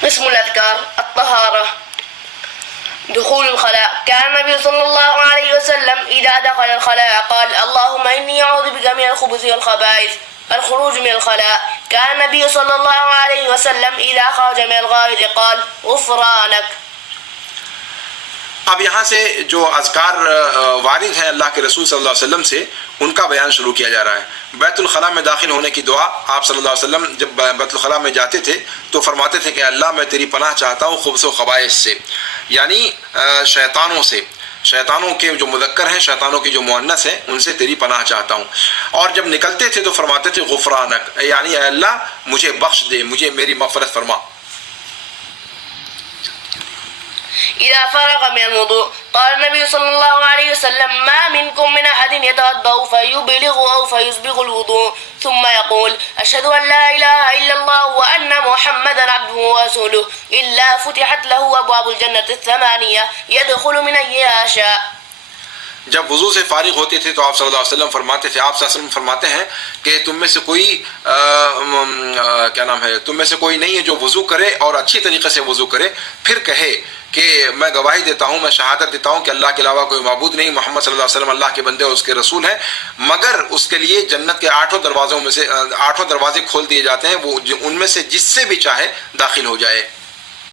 قسم الأذكار: الطهارة. دخول الخلاء: كان النبي صلى الله عليه وسلم إذا دخل الخلاء قال: اللهم إني أعوذ بك من الخبث والخبائث. الخروج من الخلاء: كان النبي صلى الله عليه وسلم إذا خرج من الغائط قال: غفرانك. اب یہاں سے جو اذکار وارد ہیں اللہ کے رسول صلی اللہ علیہ وسلم سے ان کا بیان شروع کیا جا رہا ہے۔ بیت الخلاء میں داخل ہونے کی دعا، آپ صلی اللہ علیہ وسلم جب بیت الخلاء میں جاتے تھے تو فرماتے تھے کہ اللہ میں تیری پناہ چاہتا ہوں خبث و خبائث سے، یعنی شیطانوں سے، شیطانوں کے جو مذکر ہیں، شیطانوں کی جو مؤنث ہیں، ان سے تیری پناہ چاہتا ہوں۔ اور جب نکلتے تھے تو فرماتے تھے غفرانک، یعنی اے اللہ مجھے بخش دے، مجھے میری مغفرت فرما۔ إذا فرغ من الوضوء قال النبي صلى الله عليه وسلم: ما منكم من أحد يتوضأ فيبلغ أو فيسبغ الوضوء ثم يقول: أشهد أن لا إله إلا الله وأن محمدا عبده ورسوله إلا فتحت له أبواب الجنة الثمانية يدخل من أيها شاء۔ جب وضو سے فارغ ہوتے تھے تو آپ صلی اللہ علیہ وسلم فرماتے تھے، آپ صلی اللہ علیہ وسلم فرماتے ہیں کہ تم میں سے کوئی تم میں سے کوئی نہیں ہے جو وضو کرے اور اچھی طریقے سے وضو کرے، پھر کہے کہ میں گواہی دیتا ہوں، میں شہادت دیتا ہوں کہ اللہ کے علاوہ کوئی معبود نہیں، محمد صلی اللہ علیہ وسلم اللہ کے بندے اور اس کے رسول ہیں، مگر اس کے لیے جنت کے 8 دروازے کھول دیے جاتے ہیں، وہ ان میں سے جس سے بھی چاہے داخل ہو جائے۔